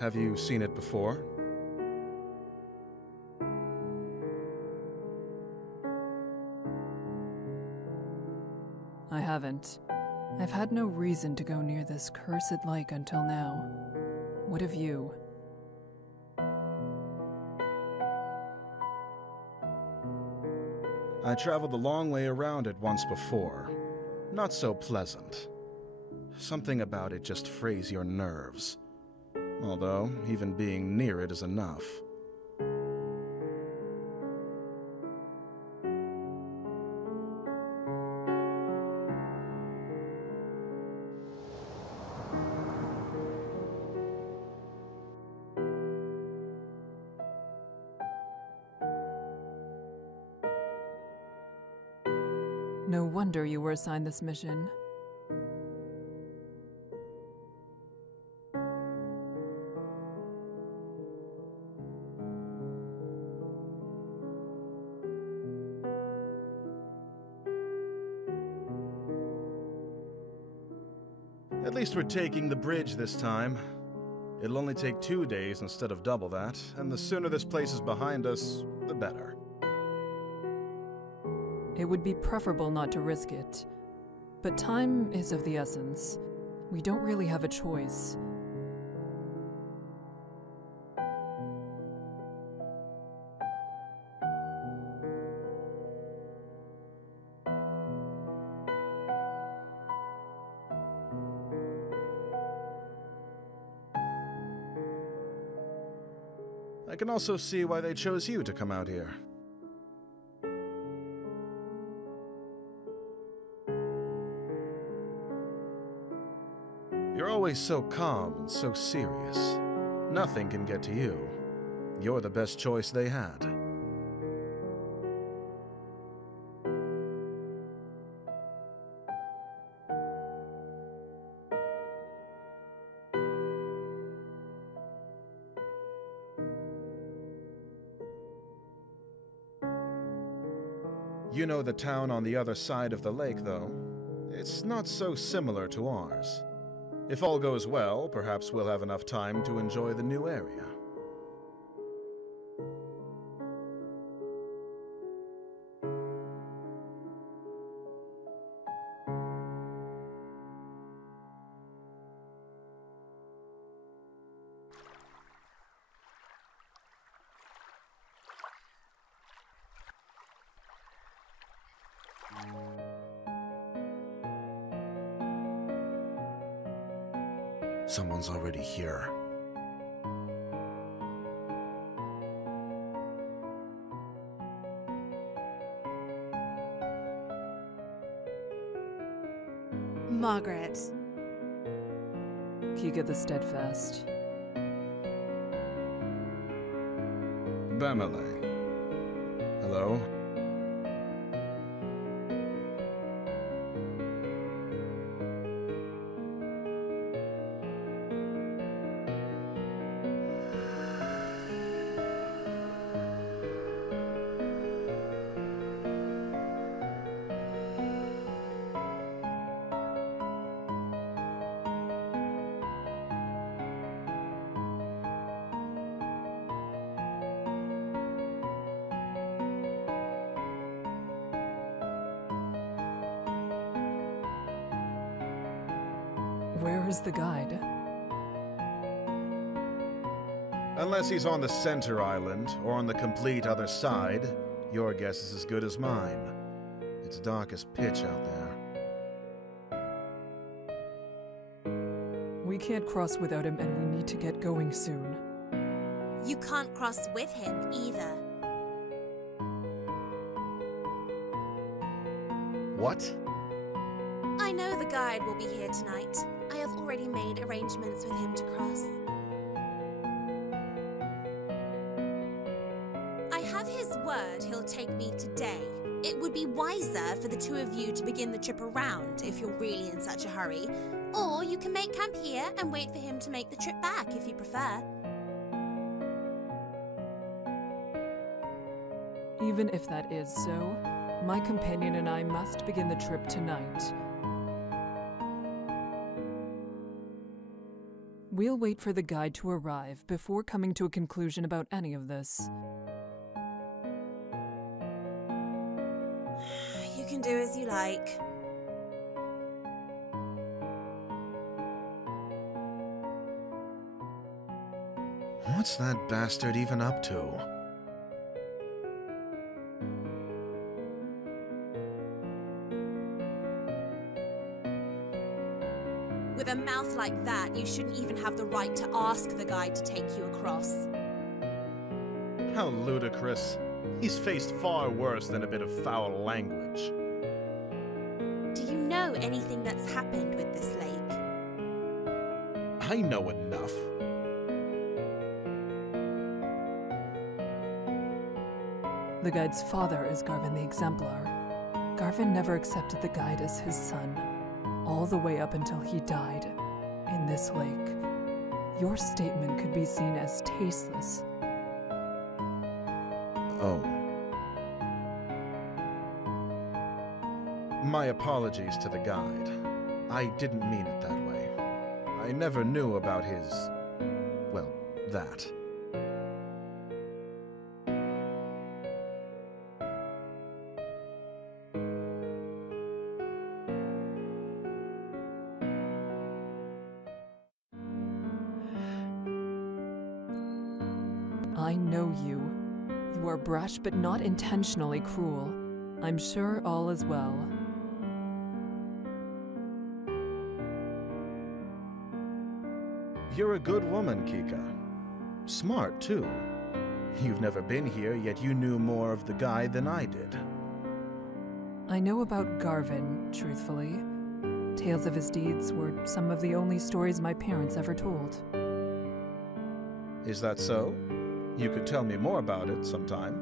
Have you seen it before? I haven't. I've had no reason to go near this cursed lake until now. What have you? I traveled the long way around it once before. Not so pleasant. Something about it just frays your nerves. Although, even being near it is enough. No wonder you were assigned this mission. At least we're taking the bridge this time. It'll only take 2 days instead of double that, and the sooner this place is behind us, the better. It would be preferable not to risk it. But time is of the essence. We don't really have a choice. I can also see why they chose you to come out here. You're always so calm and so serious. Nothing can get to you. You're the best choice they had. You know the town on the other side of the lake, though. It's not so similar to ours. If all goes well, perhaps we'll have enough time to enjoy the new area. Someone's already here. Margaret. Kiga the Steadfast. Bamele. Hello? Where is the guide? Unless he's on the center island, or on the complete other side, your guess is as good as mine. It's dark as pitch out there. We can't cross without him, and we need to get going soon. You can't cross with him either. What? I know the guide will be here tonight. I have already made arrangements with him to cross. I have his word he'll take me today. It would be wiser for the two of you to begin the trip around if you're really in such a hurry. Or you can make camp here and wait for him to make the trip back if you prefer. Even if that is so, my companion and I must begin the trip tonight. We'll wait for the guide to arrive before coming to a conclusion about any of this. You can do as you like. What's that bastard even up to? With a mouth like that, you shouldn't even have the right to ask the guide to take you across. How ludicrous. He's faced far worse than a bit of foul language. Do you know anything that's happened with this lake? I know enough. The guide's father is Garvin the Exemplar. Garvin never accepted the guide as his son, all the way up until he died in this lake. Your statement could be seen as tasteless. Oh. My apologies to the guide. I didn't mean it that way. I never knew about his... well, that. I know you. You are brash but not intentionally cruel. I'm sure all is well. You're a good woman, Kika. Smart, too. You've never been here, yet you knew more of the guide than I did. I know about Garvin, truthfully. Tales of his deeds were some of the only stories my parents ever told. Is that so? You could tell me more about it sometime.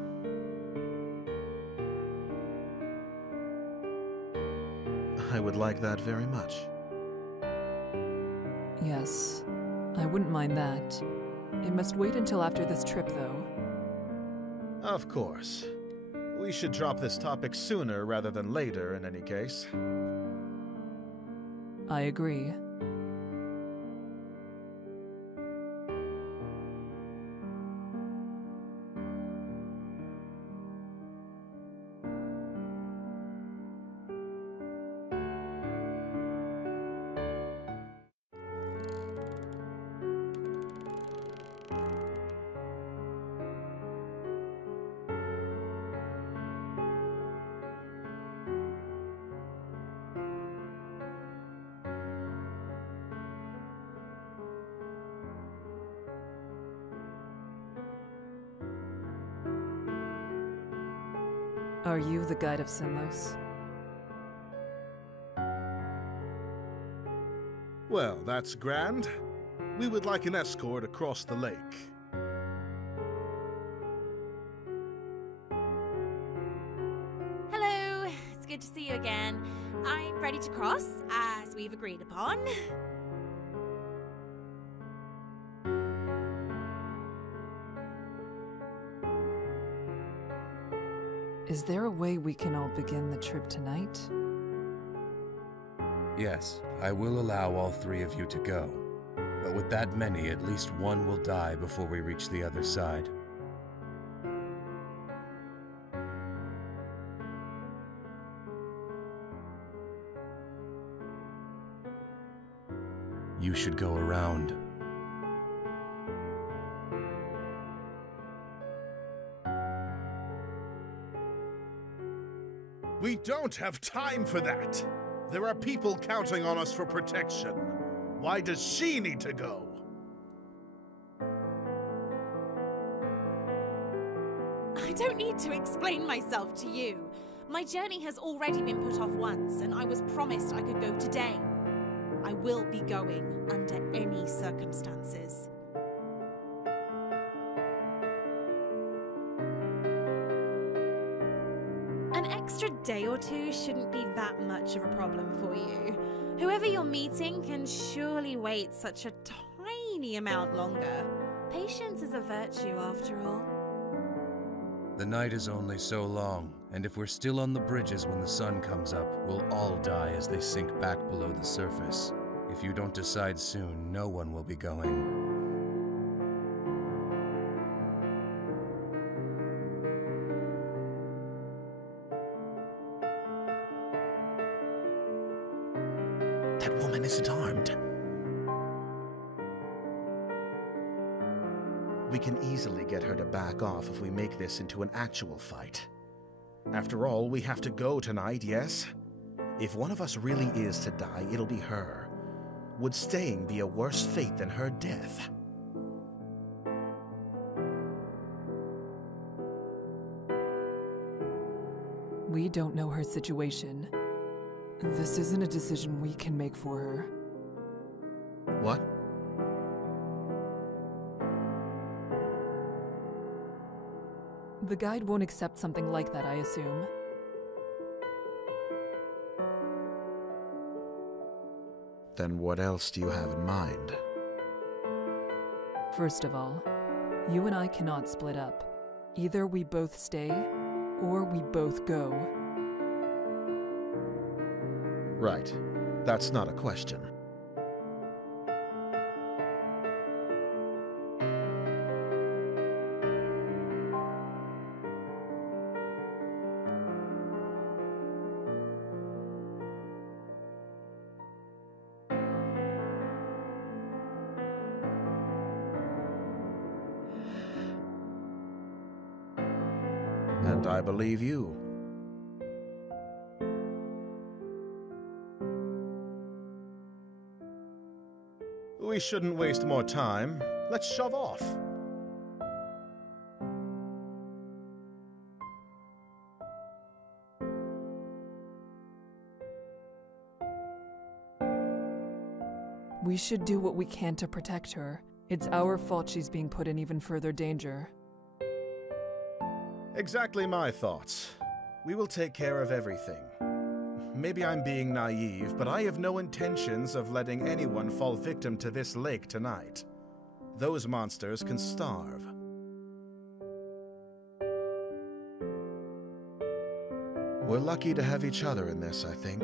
I would like that very much. Yes, I wouldn't mind that. It must wait until after this trip, though. Of course. We should drop this topic sooner rather than later, in any case. I agree. Are you the guide of Sinlos? Well, that's grand. We would like an escort across the lake. Hello, it's good to see you again. I'm ready to cross, as we've agreed upon. Is there a way we can all begin the trip tonight? Yes, I will allow all three of you to go. But with that many, at least one will die before we reach the other side. You should go around. We don't have time for that! There are people counting on us for protection. Why does she need to go? I don't need to explain myself to you. My journey has already been put off once, and I was promised I could go today. I will be going under any circumstances. An extra day or two shouldn't be that much of a problem for you. Whoever you're meeting can surely wait such a tiny amount longer. Patience is a virtue, after all. The night is only so long, and if we're still on the bridges when the sun comes up, we'll all die as they sink back below the surface. If you don't decide soon, no one will be going. That woman isn't armed. We can easily get her to back off if we make this into an actual fight. After all, we have to go tonight, yes? If one of us really is to die, it'll be her. Would staying be a worse fate than her death? We don't know her situation. This isn't a decision we can make for her. What? The guide won't accept something like that, I assume. Then what else do you have in mind? First of all, you and I cannot split up. Either we both stay, or we both go. Right. That's not a question. And I believe you. We shouldn't waste more time. Let's shove off. We should do what we can to protect her. It's our fault she's being put in even further danger. Exactly my thoughts. We will take care of everything. Maybe I'm being naive, but I have no intentions of letting anyone fall victim to this lake tonight. Those monsters can starve. We're lucky to have each other in this, I think.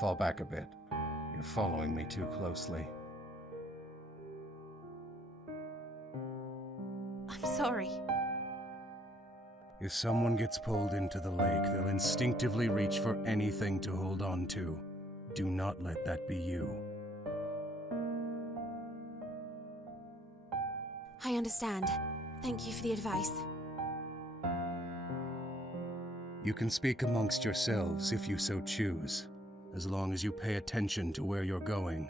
Fall back a bit. You're following me too closely. I'm sorry. If someone gets pulled into the lake, they'll instinctively reach for anything to hold on to. Do not let that be you. I understand. Thank you for the advice. You can speak amongst yourselves if you so choose, as long as you pay attention to where you're going.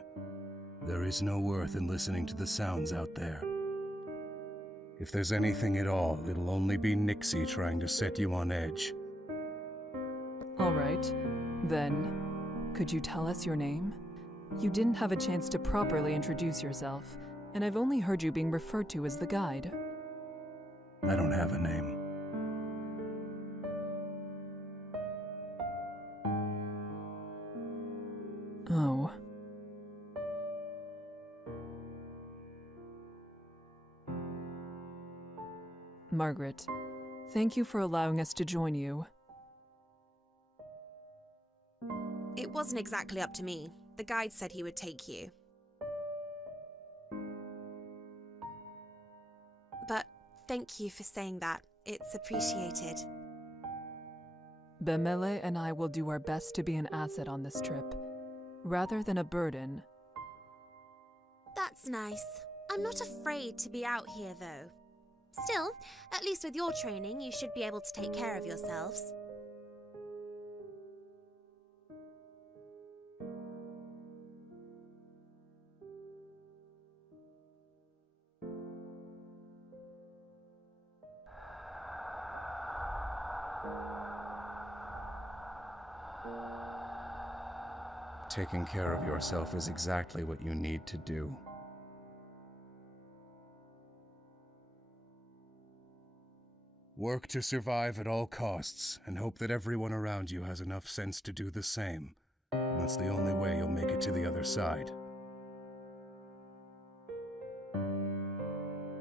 There is no worth in listening to the sounds out there. If there's anything at all, it'll only be Nixie trying to set you on edge. All right. Then, could you tell us your name? You didn't have a chance to properly introduce yourself, and I've only heard you being referred to as the guide. I don't have a name. Oh. Margaret, thank you for allowing us to join you. It wasn't exactly up to me. The guide said he would take you. But Thank you for saying that. It's appreciated. Bemele and I will do our best to be an asset on this trip, rather than a burden. That's nice. I'm not afraid to be out here, though. Still, at least with your training, you should be able to take care of yourselves. Taking care of yourself is exactly what you need to do. Work to survive at all costs, and hope that everyone around you has enough sense to do the same. That's the only way you'll make it to the other side.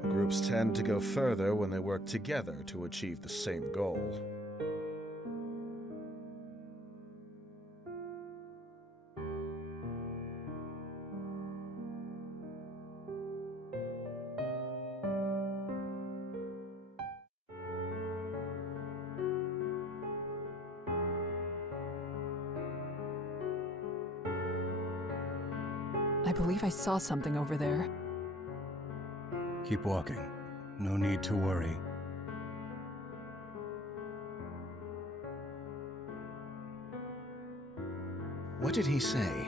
Groups tend to go further when they work together to achieve the same goal. I believe I saw something over there. Keep walking. No need to worry. What did he say?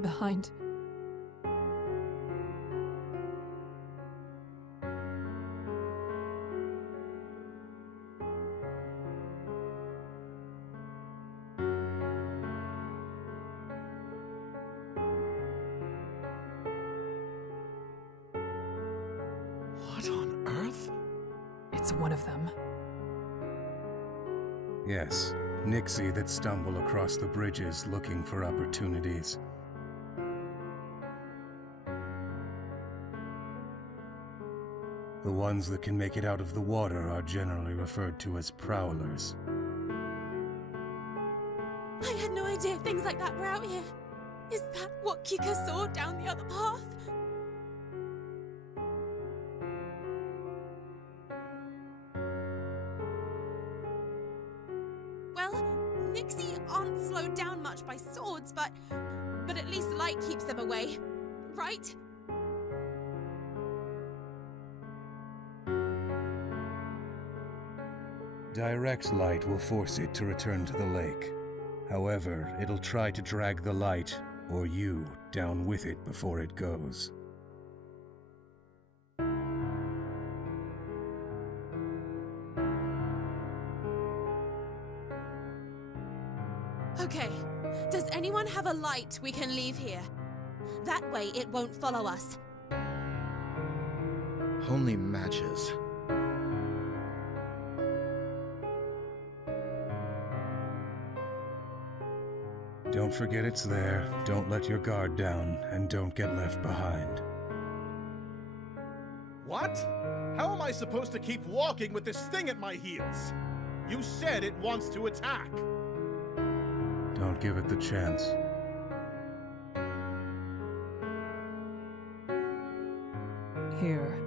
Behind. What on earth? It's one of them. Yes, Nixie that stumble across the bridges looking for opportunities. The ones that can make it out of the water are generally referred to as prowlers. I had no idea things like that were out here. Is that what Kika saw down the other path? Well, Nixie aren't slowed down much by swords, but at least light keeps them away, right? Direct light will force it to return to the lake. However, it'll try to drag the light, or you, down with it before it goes. Okay, does anyone have a light we can leave here? That way it won't follow us. Only matches. Don't forget it's there, don't let your guard down, and don't get left behind. What? How am I supposed to keep walking with this thing at my heels? You said it wants to attack. Don't give it the chance. Here,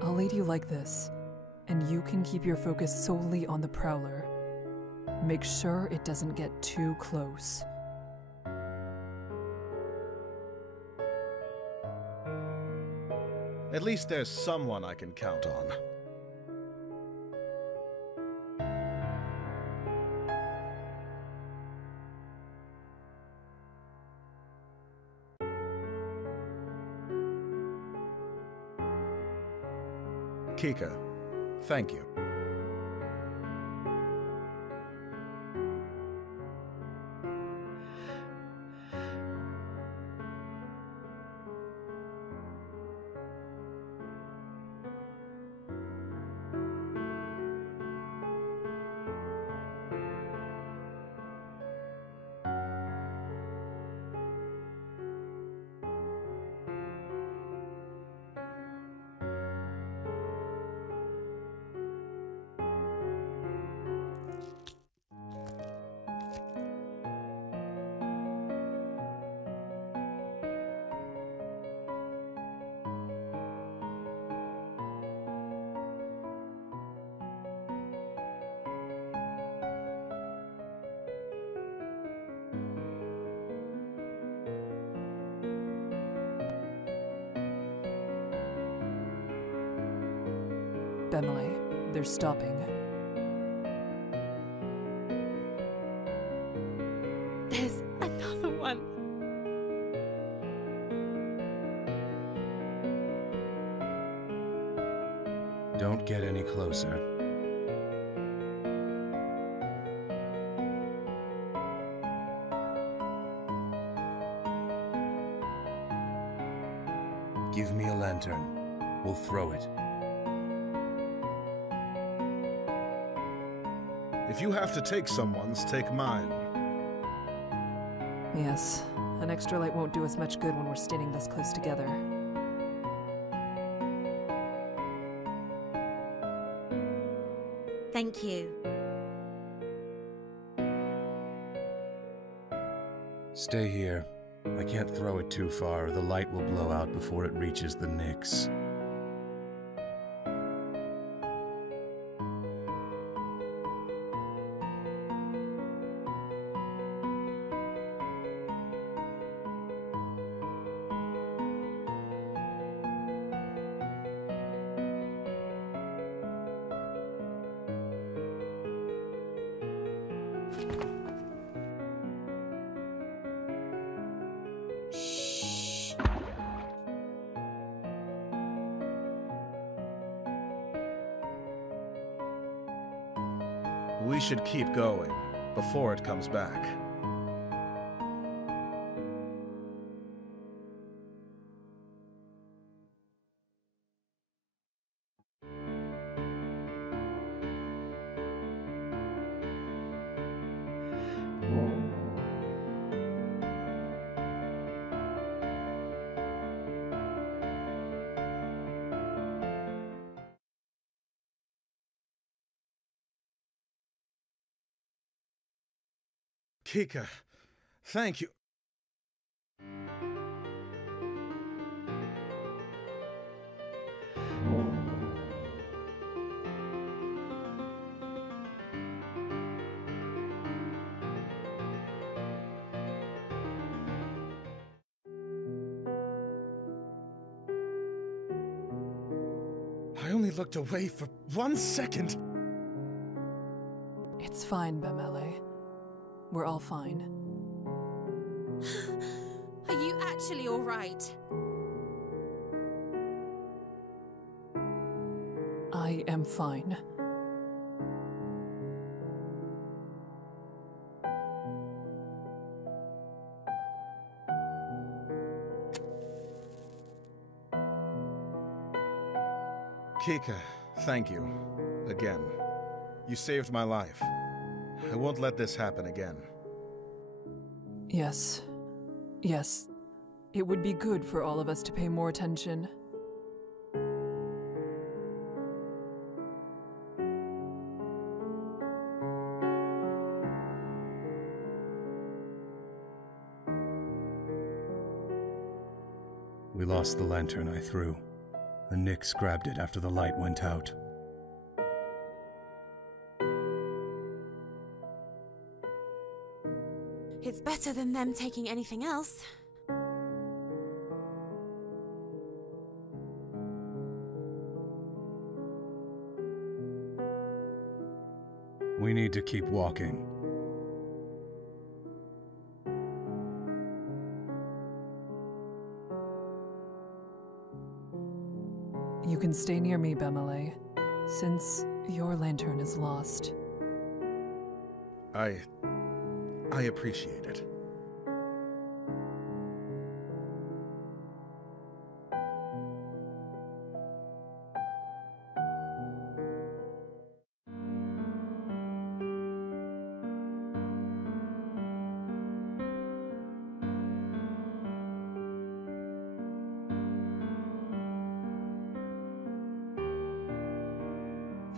I'll lead you like this, and you can keep your focus solely on the prowler. Make sure it doesn't get too close. At least there's someone I can count on. Kika, thank you. Bemele. They're stopping. There's another one. Don't get any closer. Give me a lantern. We'll throw it. If you have to take someone's, take mine. Yes, an extra light won't do us much good when we're standing this close together. Thank you. Stay here. I can't throw it too far. The light will blow out before it reaches the Nyx. We should keep going before it comes back. Kika, thank you. I only looked away for 1 second. It's fine, Bemele. We're all fine. Are you actually all right? I am fine. Kika, thank you. Again. You saved my life. I won't let this happen again. Yes. Yes. It would be good for all of us to pay more attention. We lost the lantern I threw. The Nyx grabbed it after the light went out. It's better than them taking anything else. We need to keep walking. You can stay near me, Bemele, since your lantern is lost. I appreciate it.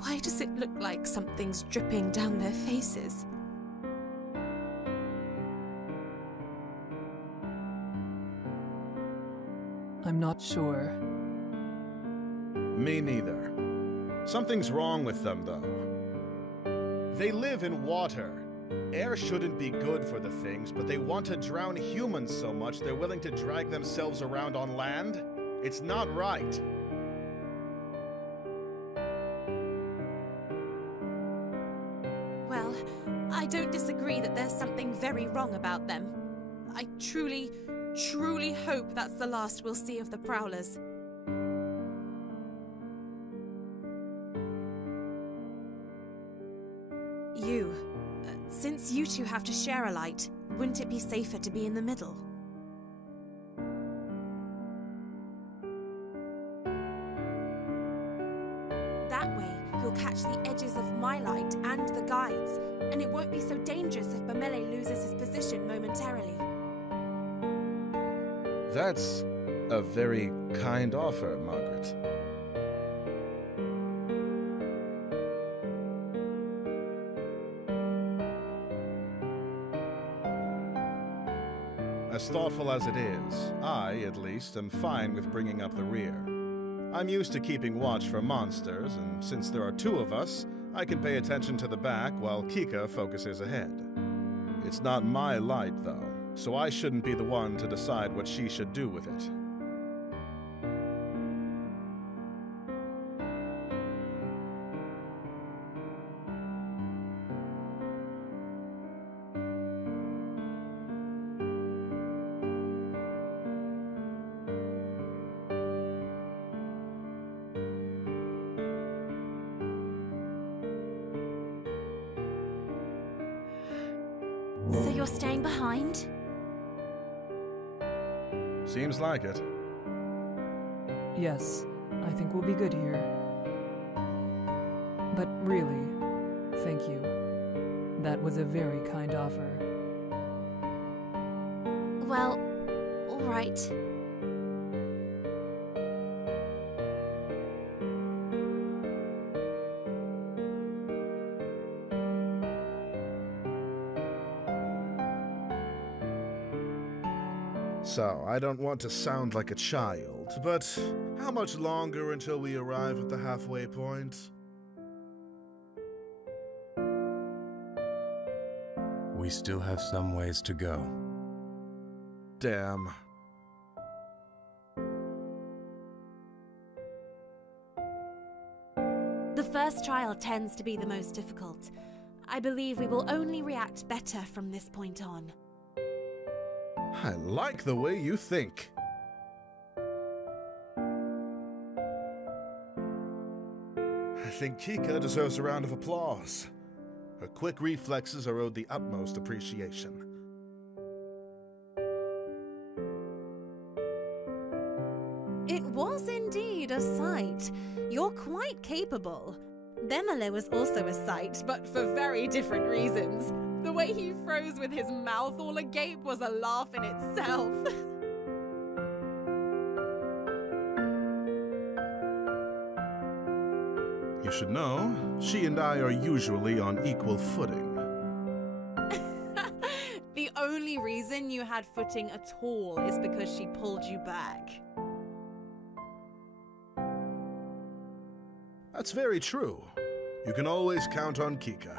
Why does it look like something's dripping down their faces? I'm not sure. Me neither. Something's wrong with them, though. They live in water. Air shouldn't be good for the things, but they want to drown humans so much they're willing to drag themselves around on land? It's not right. Well, I don't disagree that there's something very wrong about them. I truly, truly hope that's the last we'll see of the Prowlers. Since you two have to share a light, wouldn't it be safer to be in the middle? That way, you'll catch the edges of my light and the guides, and it won't be so dangerous if Bamele loses his position momentarily. That's a very kind offer, Margaret. As thoughtful as it is, I, at least, am fine with bringing up the rear. I'm used to keeping watch for monsters, and since there are two of us, I can pay attention to the back while Kika focuses ahead. It's not my light, though, so I shouldn't be the one to decide what she should do with it. So you're staying behind? Seems like it. Yes, I think we'll be good here. But really, thank you. That was a very kind offer. Well, all right. So, I don't want to sound like a child, but how much longer until we arrive at the halfway point? We still have some ways to go. Damn. The first trial tends to be the most difficult. I believe we will only react better from this point on. I like the way you think. I think Kika deserves a round of applause. Her quick reflexes are owed the utmost appreciation. It was indeed a sight. You're quite capable. Bemele was also a sight, but for very different reasons. The way he froze with his mouth all agape was a laugh in itself. You should know, she and I are usually on equal footing. The only reason you had footing at all is because she pulled you back. That's very true. You can always count on Kika.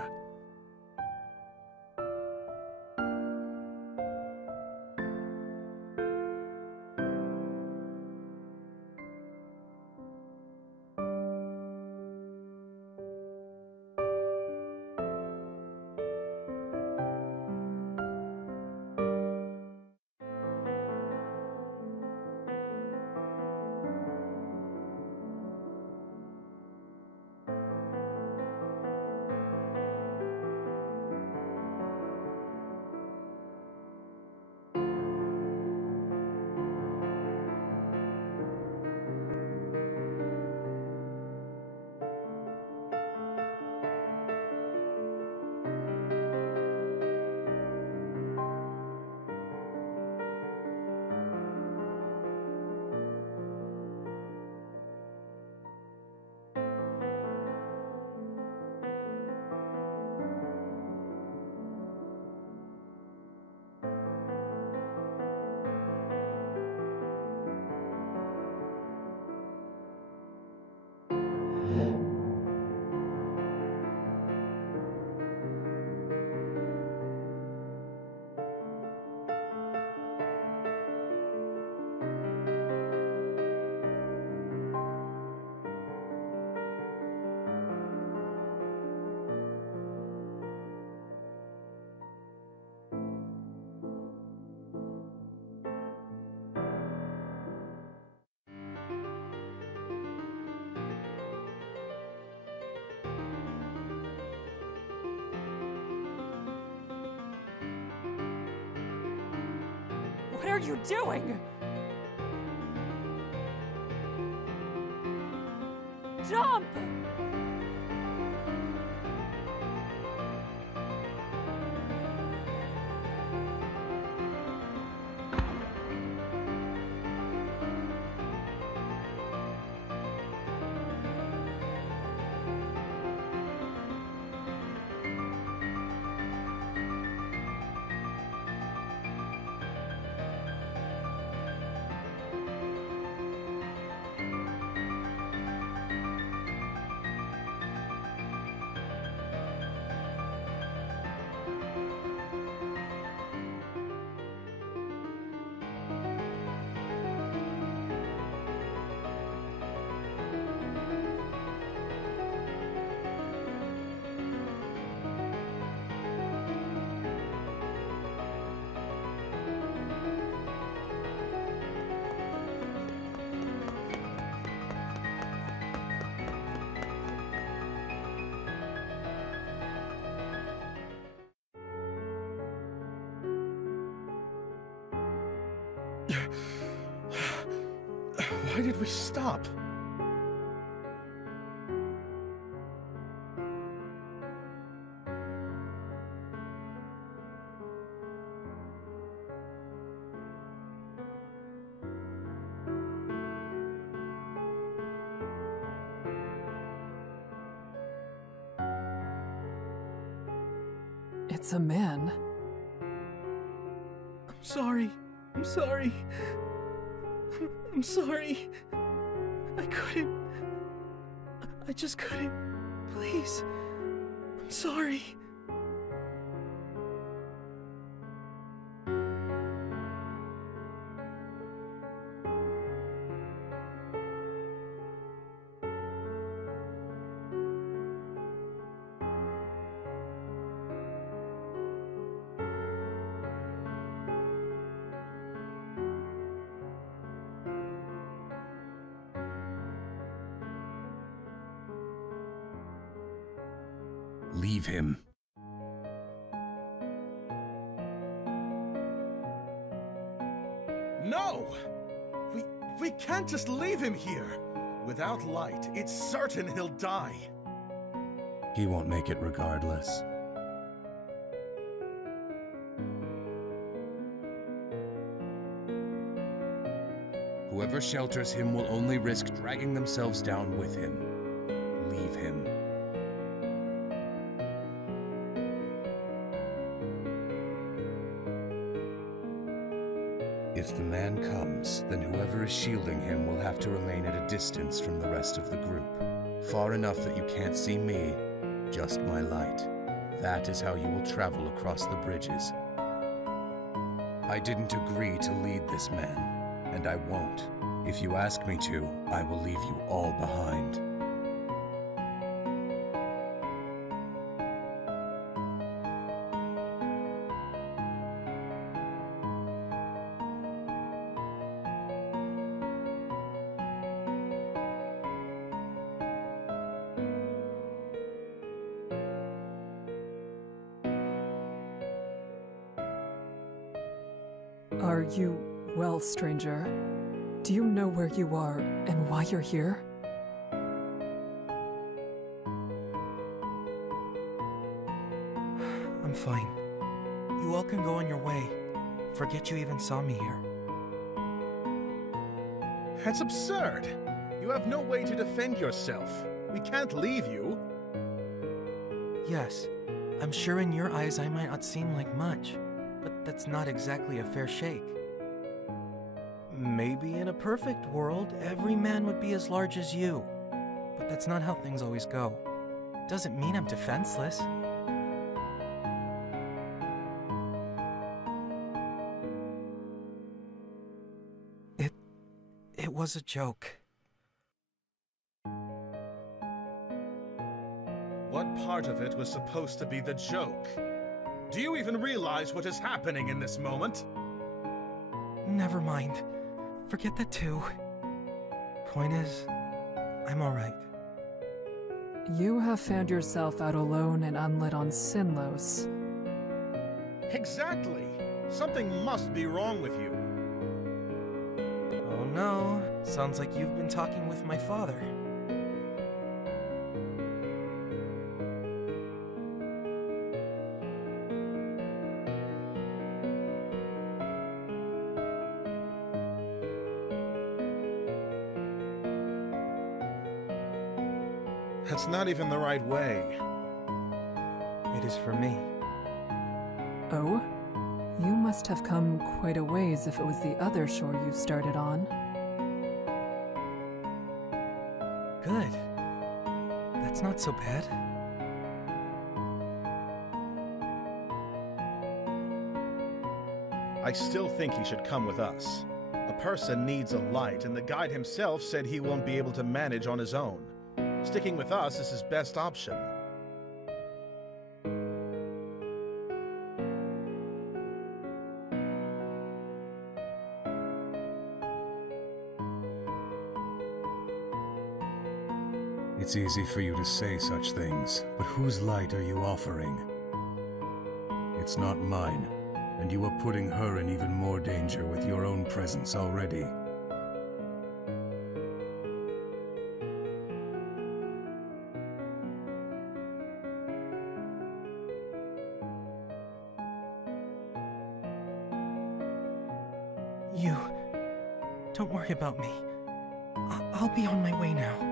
What are you doing? Jump! Why did we stop? It's a man. I'm sorry. I'm sorry. I'm sorry. I couldn't. I just couldn't. Please. I'm sorry. Leave him. No! We can't just leave him here. Without light, it's certain he'll die. He won't make it regardless. Whoever shelters him will only risk dragging themselves down with him. Leave him. If the man comes, then whoever is shielding him will have to remain at a distance from the rest of the group. Far enough that you can't see me, just my light. That is how you will travel across the bridges. I didn't agree to lead this man, and I won't. If you ask me to, I will leave you all behind. Are you well, stranger? Do you know where you are and why you're here? I'm fine. You all can go on your way. Forget you even saw me here. That's absurd. You have no way to defend yourself. We can't leave you. Yes, I'm sure in your eyes I might not seem like much, but that's not exactly a fair shake. Maybe in a perfect world, every man would be as large as you. But that's not how things always go. It doesn't mean I'm defenseless. It was a joke. What part of it was supposed to be the joke? Do you even realize what is happening in this moment? Never mind. Forget that too. Point is, I'm alright. You have found yourself out alone and unlit on Sinlos. Exactly. Something must be wrong with you. don't know. Sounds like you've been talking with my father. That's not even the right way. It is for me. Oh? You must have come quite a ways if it was the other shore you started on. Good. That's not so bad. I still think he should come with us. A person needs a light, and the guide himself said he won't be able to manage on his own. Sticking with us is his best option. It's easy for you to say such things, but whose light are you offering? It's not mine, and you are putting her in even more danger with your own presence already. You... Don't worry about me. I'll be on my way now.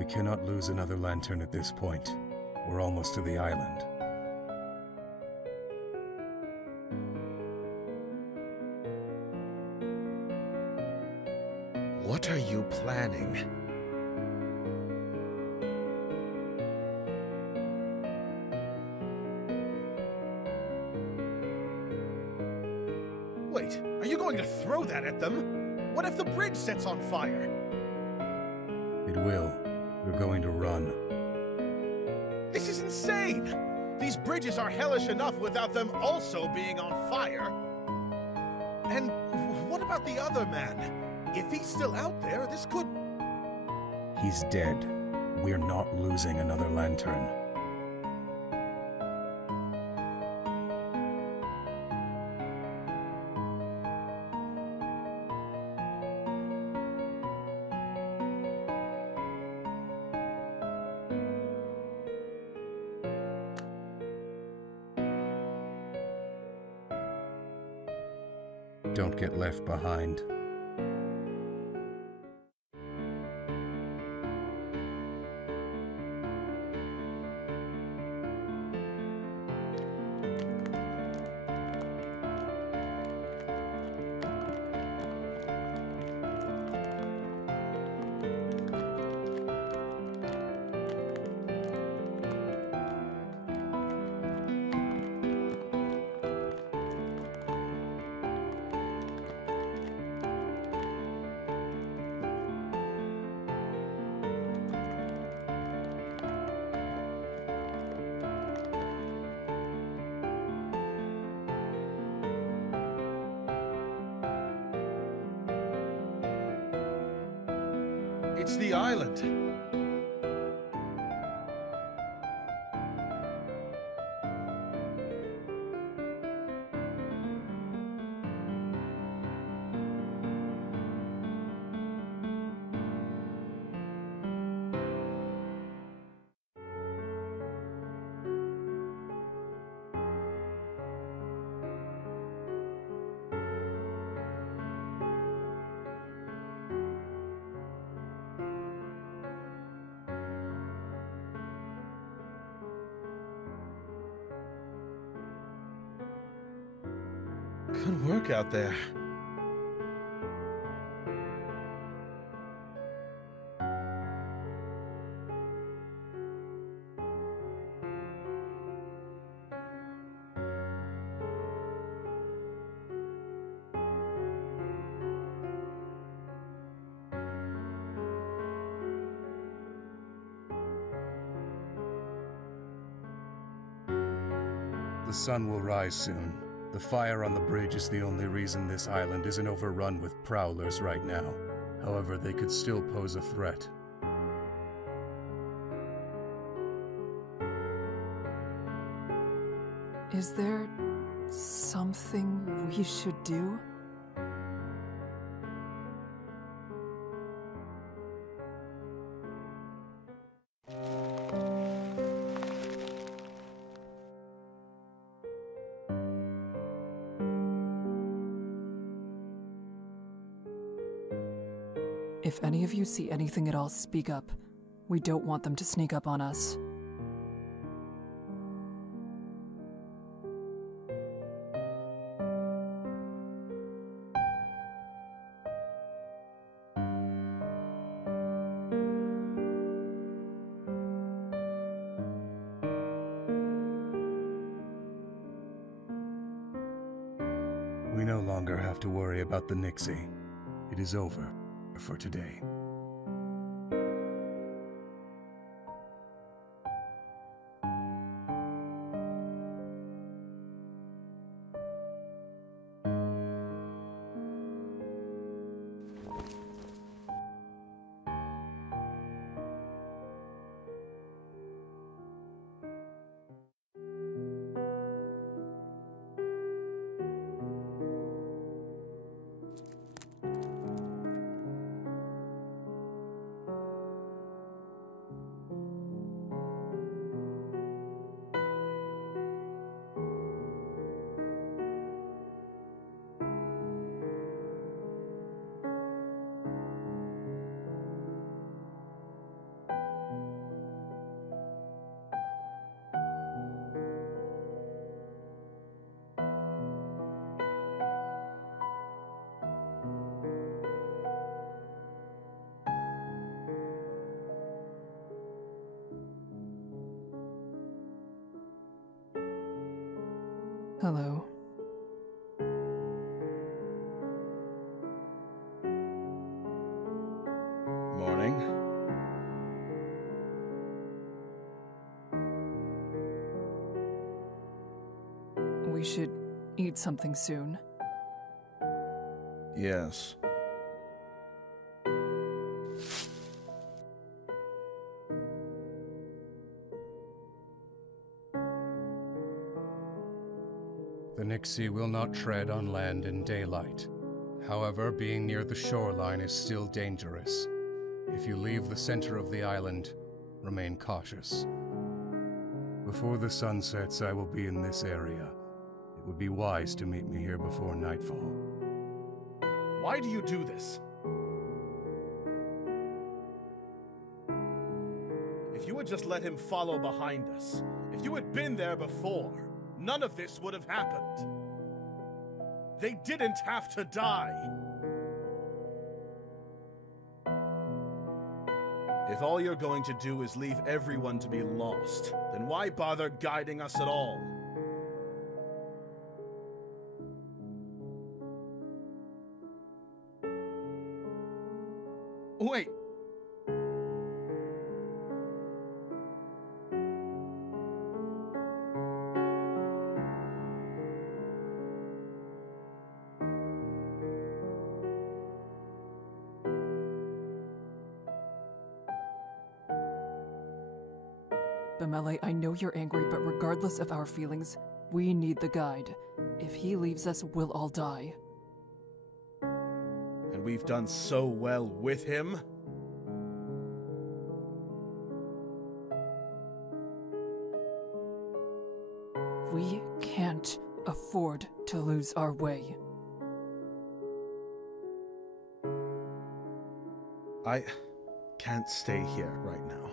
We cannot lose another lantern at this point. We're almost to the island. What are you planning? Wait, are you going to throw that at them? What if the bridge sets on fire? It will. We're going to run. This is insane! These bridges are hellish enough without them also being on fire. And what about the other man? If he's still out there, this could... He's dead. We're not losing another lantern. Don't get left behind. It's the island. Good work out there. The sun will rise soon. The fire on the bridge is the only reason this island isn't overrun with prowlers right now. However, they could still pose a threat. Is there something we should do? If any of you see anything at all, speak up. We don't want them to sneak up on us. We no longer have to worry about the Nixie. It is over for today. Hello. Morning. We should eat something soon. Yes. The Nixie will not tread on land in daylight. However, being near the shoreline is still dangerous. If you leave the center of the island, remain cautious. Before the sun sets, I will be in this area. It would be wise to meet me here before nightfall. Why do you do this? If you had just let him follow behind us, if you had been there before, none of this would have happened. They didn't have to die. If all you're going to do is leave everyone to be lost, then why bother guiding us at all? Wait. Amele, I know you're angry, but regardless of our feelings, we need the guide. If he leaves us, we'll all die. And we've done so well with him? We can't afford to lose our way. I can't stay here right now.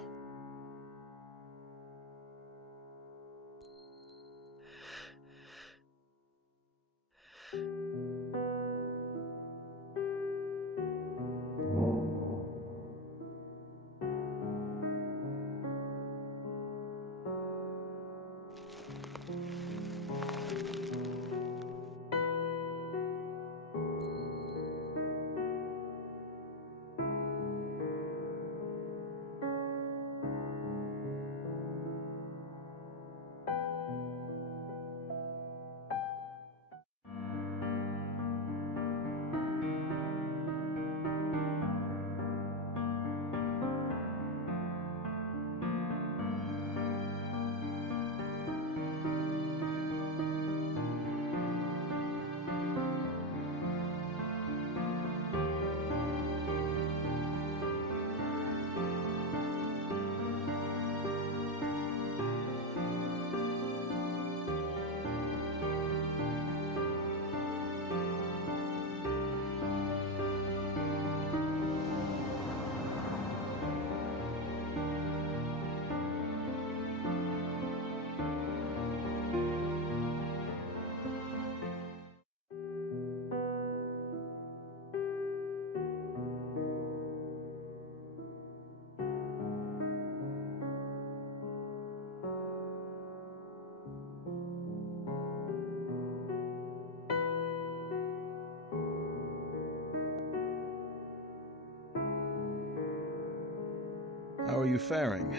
How are you faring?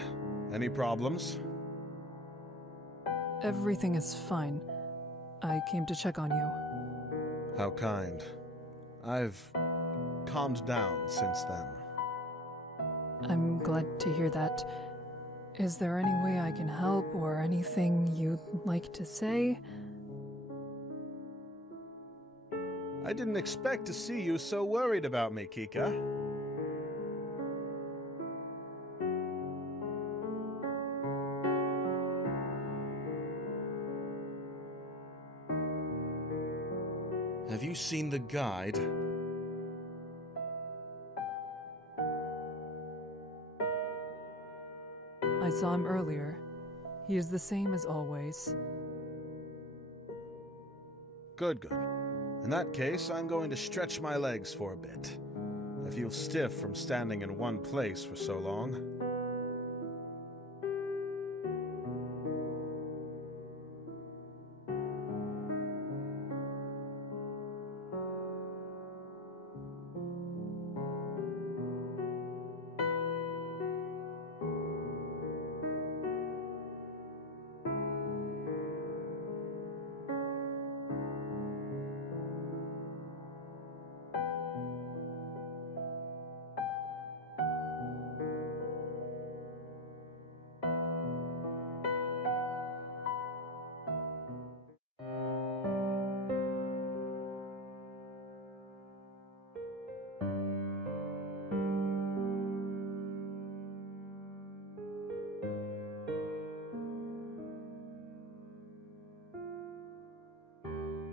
Any problems? Everything is fine. I came to check on you. How kind. I've calmed down since then. I'm glad to hear that. Is there any way I can help or anything you'd like to say? I didn't expect to see you so worried about me, Kika. Have you seen the guide? I saw him earlier. He is the same as always. Good, good. In that case, I'm going to stretch my legs for a bit. I feel stiff from standing in one place for so long.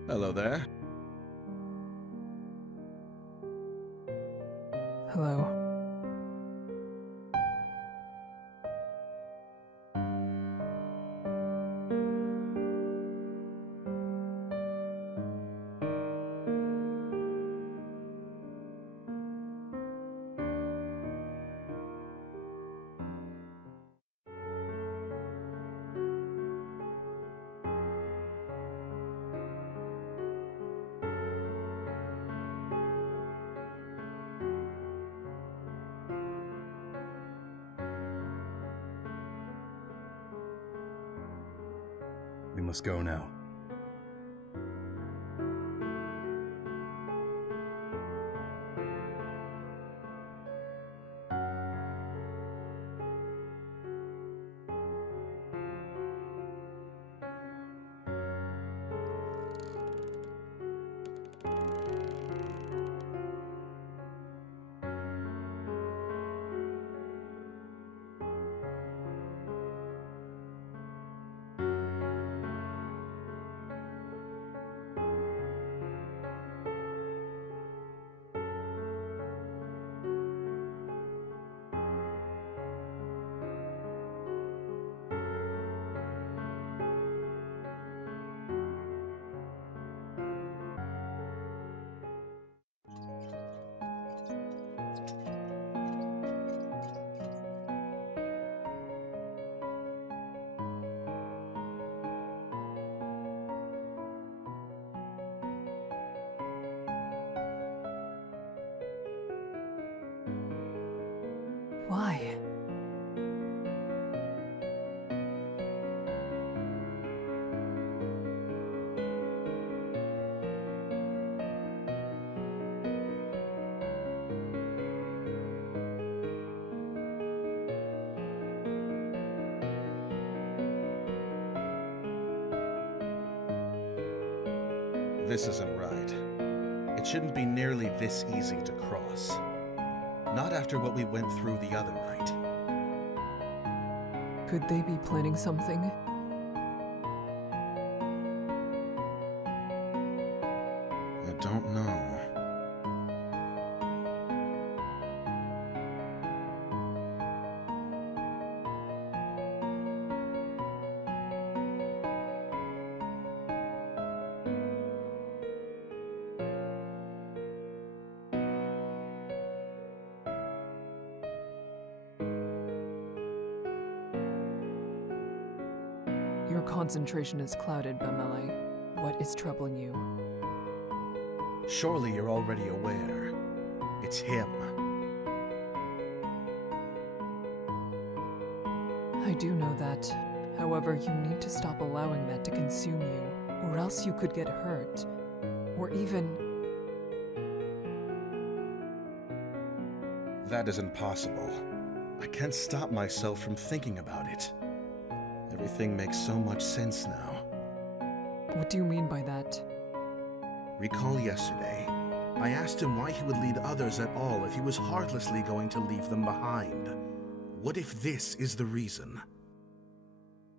Hello there. Hello. We must go now. Why? This isn't right. It shouldn't be nearly this easy to cross. Not after what we went through the other night. Could they be planning something? I don't know. Your concentration is clouded, Bamele. What is troubling you? Surely you're already aware. It's him. I do know that. However, you need to stop allowing that to consume you, or else you could get hurt. Or even... That is impossible. I can't stop myself from thinking about it. Everything makes so much sense now. What do you mean by that? Recall yesterday, I asked him why he would lead others at all if he was heartlessly going to leave them behind. What if this is the reason?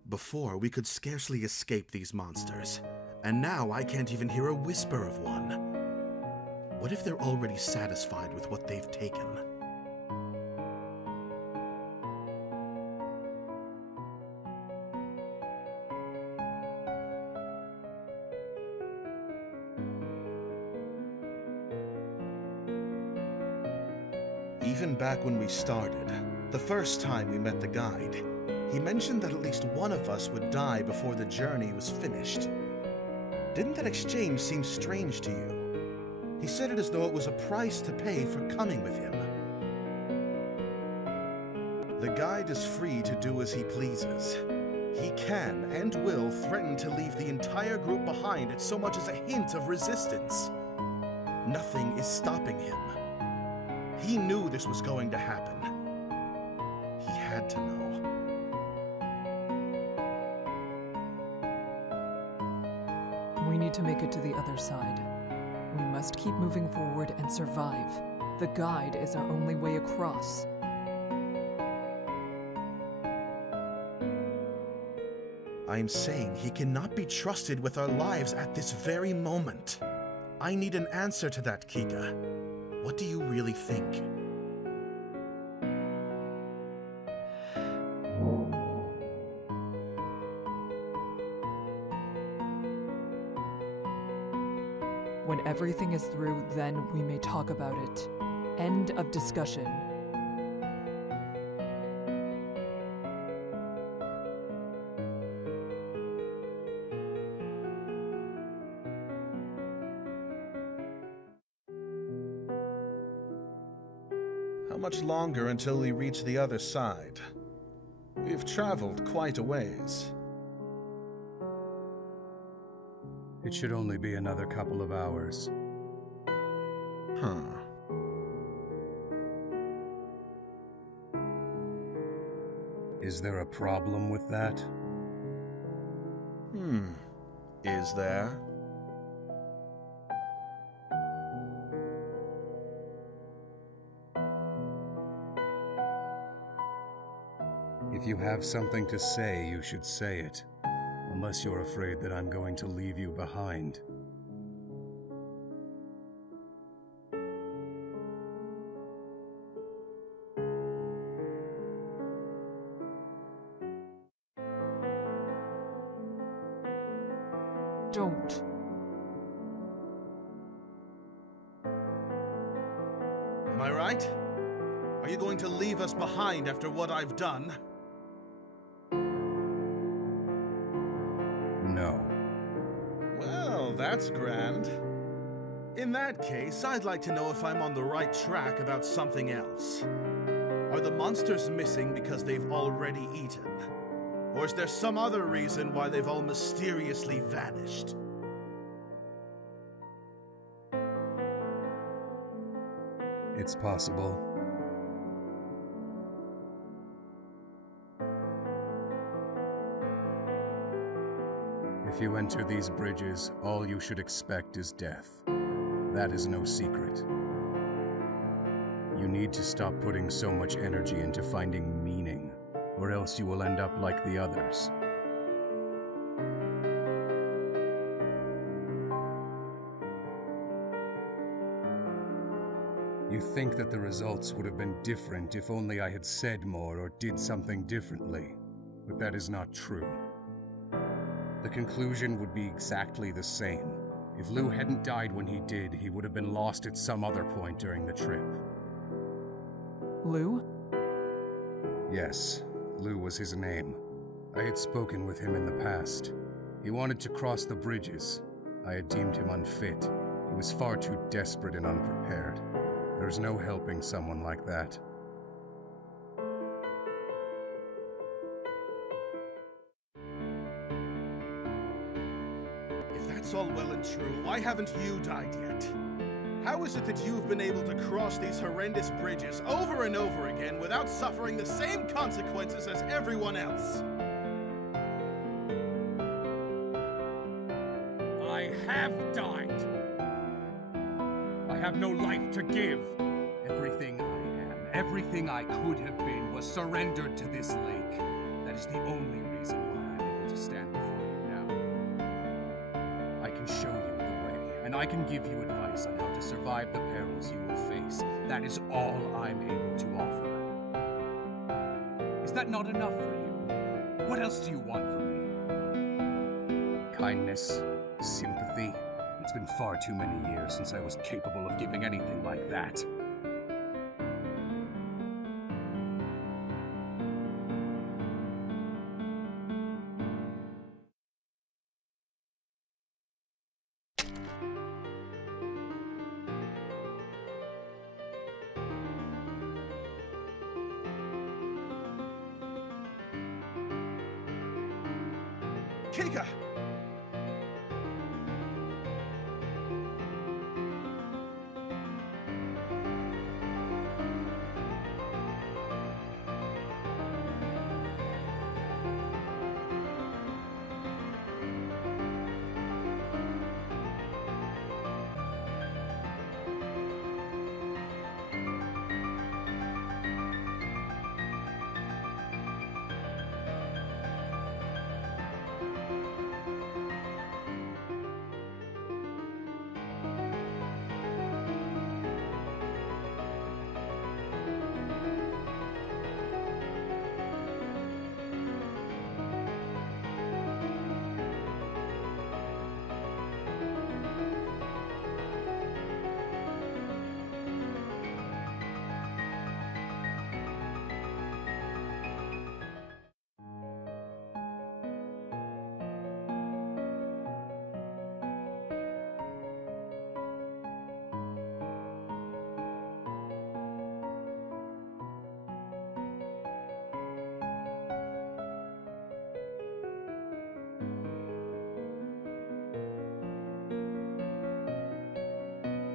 Before, we could scarcely escape these monsters, and now I can't even hear a whisper of one. What if they're already satisfied with what they've taken? Even back when we started, the first time we met the guide, he mentioned that at least one of us would die before the journey was finished. Didn't that exchange seem strange to you? He said it as though it was a price to pay for coming with him. The guide is free to do as he pleases. He can and will threaten to leave the entire group behind at so much as a hint of resistance. Nothing is stopping him. He knew this was going to happen. He had to know. We need to make it to the other side. We must keep moving forward and survive. The guide is our only way across. I'm saying he cannot be trusted with our lives at this very moment. I need an answer to that, Kika. What do you really think? When everything is through, then we may talk about it. End of discussion. How much longer until we reach the other side? We've traveled quite a ways. It should only be another couple of hours. Huh. Is there a problem with that? Is there? If you have something to say, you should say it. Unless you're afraid that I'm going to leave you behind. Don't. Am I right? Are you going to leave us behind after what I've done? No. Well, that's grand. In that case, I'd like to know if I'm on the right track about something else. Are the monsters missing because they've already eaten? Or is there some other reason why they've all mysteriously vanished? It's possible. If you enter these bridges, all you should expect is death. That is no secret. You need to stop putting so much energy into finding meaning, or else you will end up like the others. You think that the results would have been different if only I had said more or did something differently, but that is not true. The conclusion would be exactly the same. If Lou hadn't died when he did, he would have been lost at some other point during the trip. Lou? Yes, Lou was his name. I had spoken with him in the past. He wanted to cross the bridges. I had deemed him unfit. He was far too desperate and unprepared. There's no helping someone like that. If that's all well and true, why haven't you died yet? How is it that you've been able to cross these horrendous bridges over and over again without suffering the same consequences as everyone else? I have died. I have no life to give. Everything I am, everything I could have been, was surrendered to this lake. That is the only reason why I'm able to stand before you now. I can show you the way, and I can give you advice on how to survive the perils you will face. That is all I'm able to offer. Is that not enough for you? What else do you want from me? Kindness? Sympathy? It's been far too many years since I was capable of giving anything like that. Keika!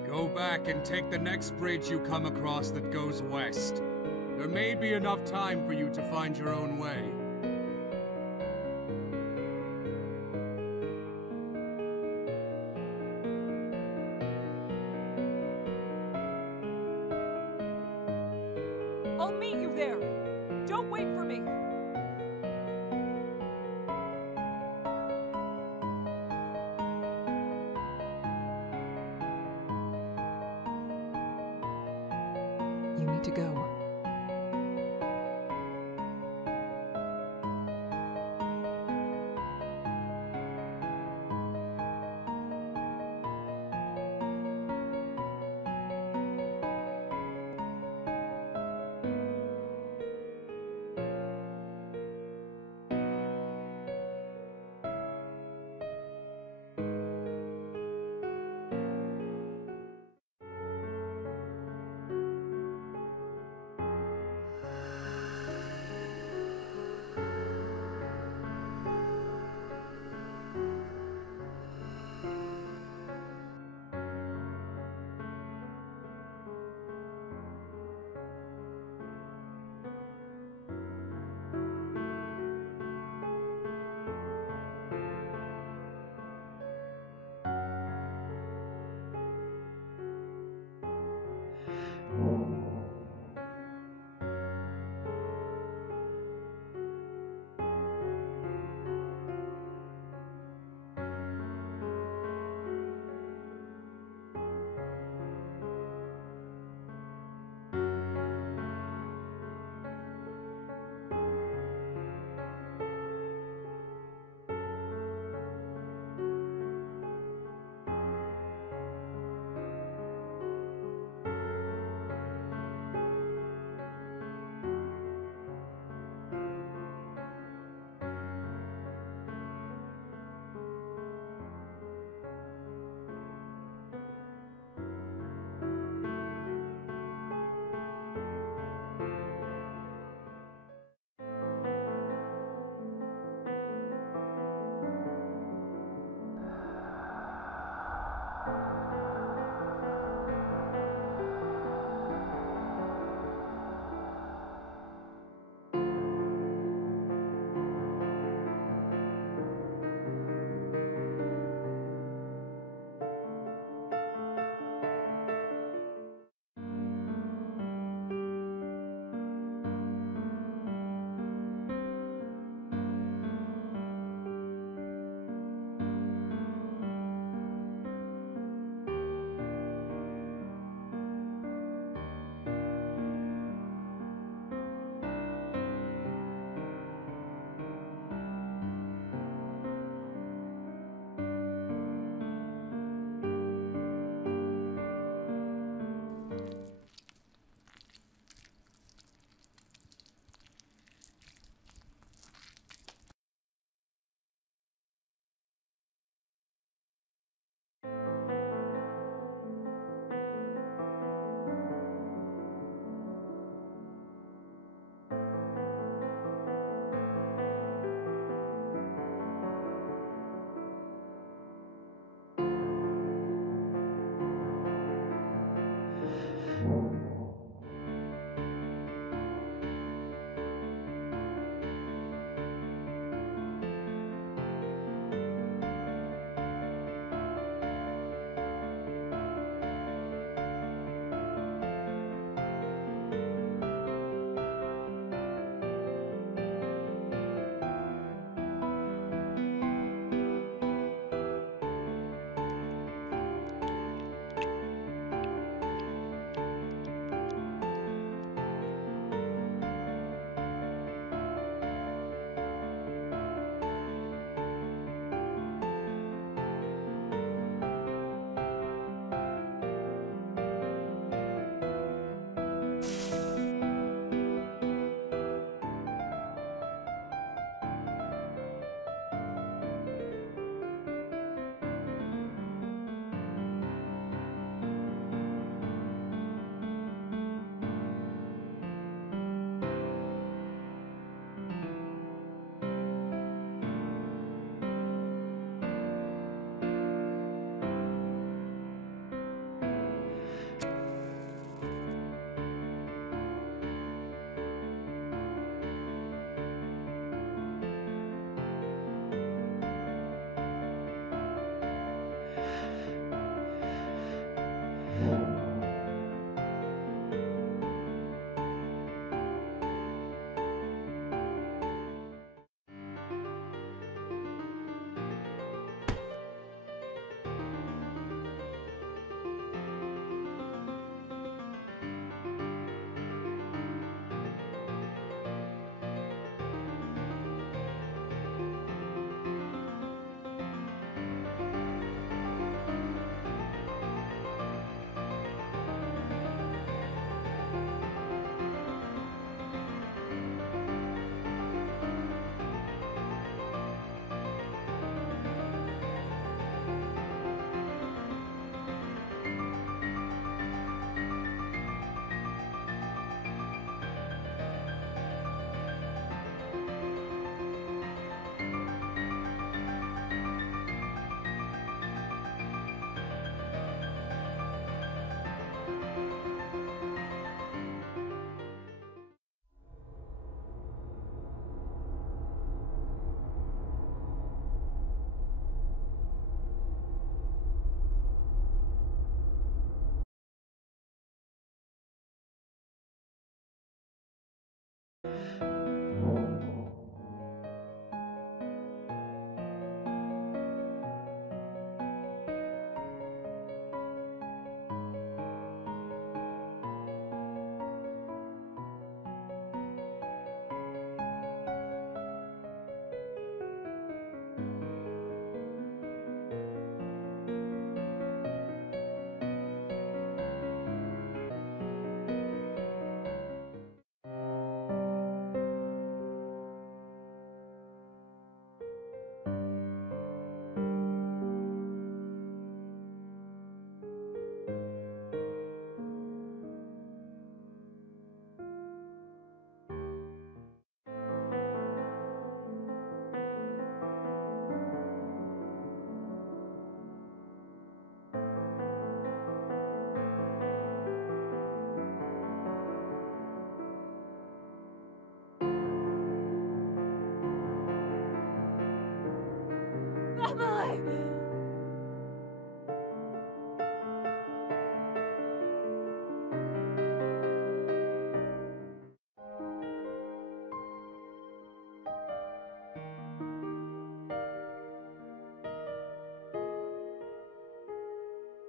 Go back and take the next bridge you come across that goes west. There may be enough time for you to find your own way. I'll meet you there. Don't wait for me. You need to go.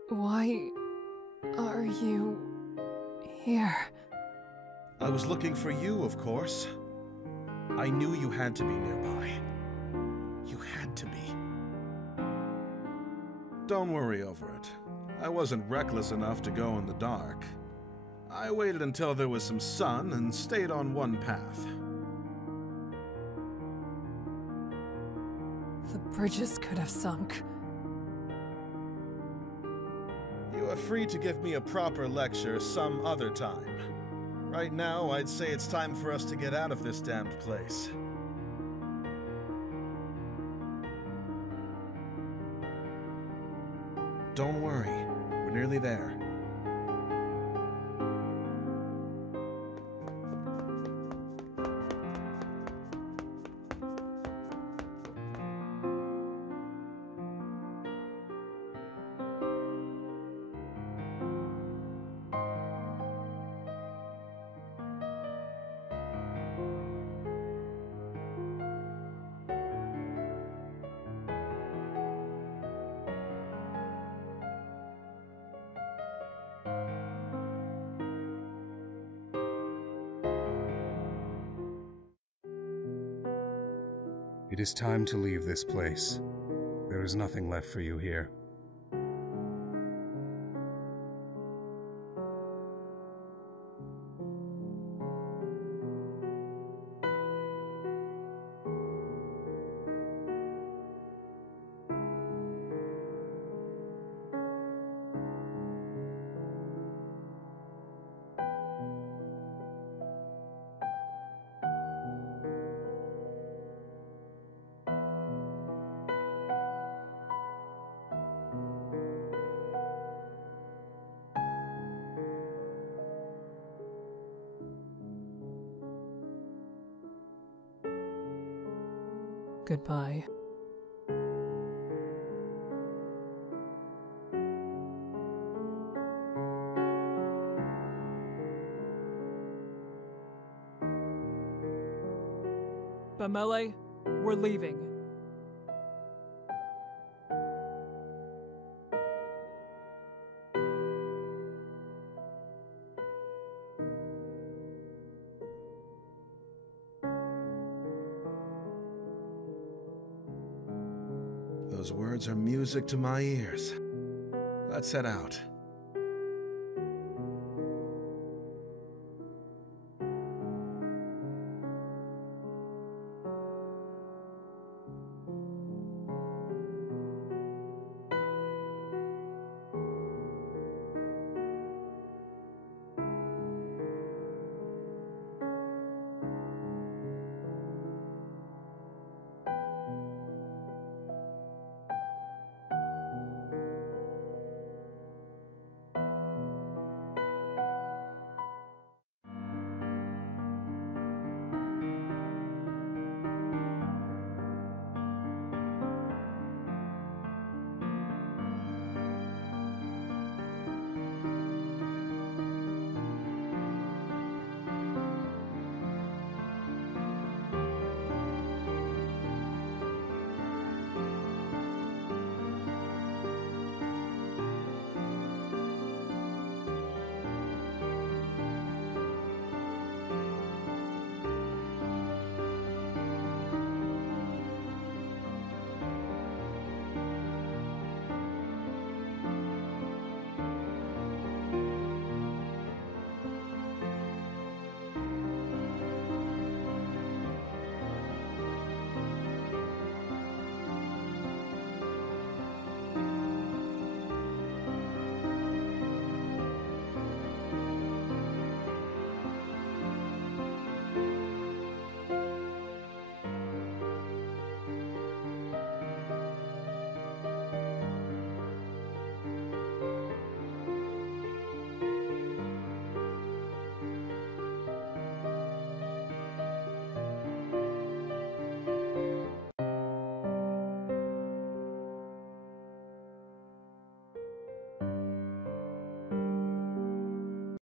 Why are you here? I was looking for you, of course. I knew you had to be nearby. You had to be. Don't worry over it. I wasn't reckless enough to go in the dark. I waited until there was some sun and stayed on one path. The bridges could have sunk. You are free to give me a proper lecture some other time. Right now, I'd say it's time for us to get out of this damned place. Don't worry, we're nearly there. It is time to leave this place. There is nothing left for you here. Goodbye. Bamele, we're leaving. Those words are music to my ears. Let's head out.